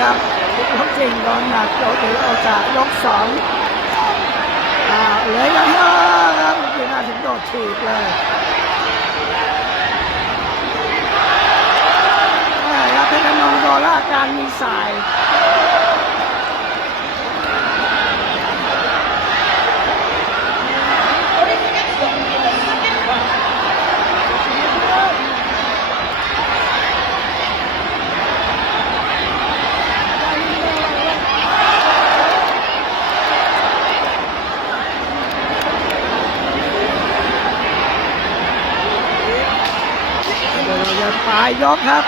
ครับยกจริงโดนหนักโจถือออาจากยกสองอ่าเหลือยังเยอะครับจีน่าถึงโดดฉีกเลยแม่ครับเพชรนงโดนแล้วอาการมีสาย เดี๋ยว ปลายยกครับ